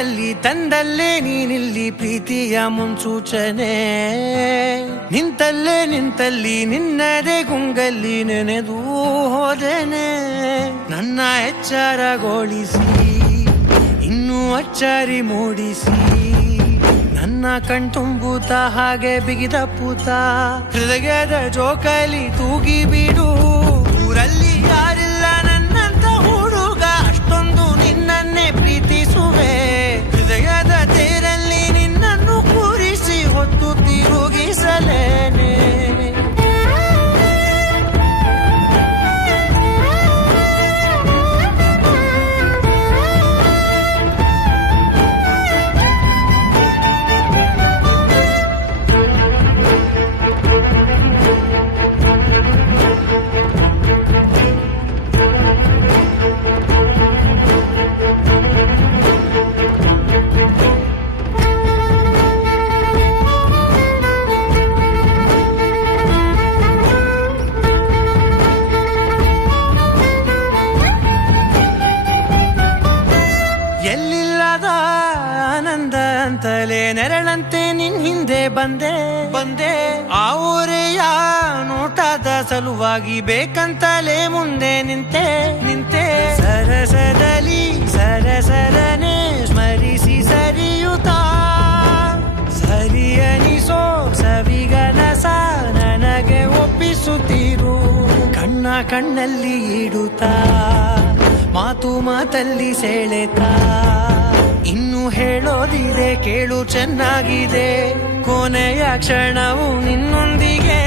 ಮನೆಯಲ್ಲಿ ತಂದಲ್ಲೇ ನೀನಿಲ್ಲಿ ಪ್ರೀತಿಯ ಮುನ್ಸೂಚನೆ ನಿಂತಲ್ಲಿ ನಿನ್ನದೇ ಗುಂಗಲ್ಲಿ ನೆನೆದು ಹೋದೆನೆ ನನ್ನ ಎಚ್ಚರಗೊಳಿಸಿ ಇನ್ನೂ ಅಚ್ಚರಿ ಮೂಡಿಸಿ ನನ್ನ ಕಣ್ತುಂಬುತ್ತ ಹಾಗೆ ಬಿಗಿದ ಪೂತ ಹೃದಯದ ಜೋಕಾಲಿ ತೂಗಿ ಬಿಡು ಊರಲ್ಲಿ ಯಾರಿಲ್ಲ ನನ್ನಂತ ಹುಡುಗ ಅಷ್ಟೊಂದು ನಿನ್ನನ್ನೇ ಪ್ರೀತಿಸುವೆ ಹೃದಯದ ತೇರಲ್ಲಿ ನಿನ್ನನ್ನು ಕೂರಿಸಿ ಹೊತ್ತು ತಿರುಗಿಸಲೇನೆ ಎಲ್ಲಿಲ್ಲದ ಆನಂದ ಅಂತಲೇ ನೆರಳಂತೆ ನಿನ್ ಹಿಂದೆ ಬಂದೆ ಆ ಊರೆಯ ನೋಟದ ಸಲುವಾಗಿ ಬೇಕಂತಲೇ ಮುಂದೆ ನಿಂತೆ ಸರಸದಲ್ಲಿ ಸರಸರನೆ ಸ್ಮರಿಸಿ ಸರಿಯುತ್ತಾ ಸರಿಯನಿಸೋ ಸವಿಗನಸ ನನಗೆ ಒಪ್ಪಿಸುತ್ತೀರು ಕಣ್ಣಲ್ಲಿ ಇಡುತ್ತಾ ಮಾತಲ್ಲಿ ಸೆಳೆತ ಇನ್ನು ಹೇಳೋದಿದೆ ಕೇಳು ಚೆನ್ನಾಗಿದೆ ಕೊನೆಯ ಕ್ಷಣವು ನಿನ್ನೊಂದಿಗೆ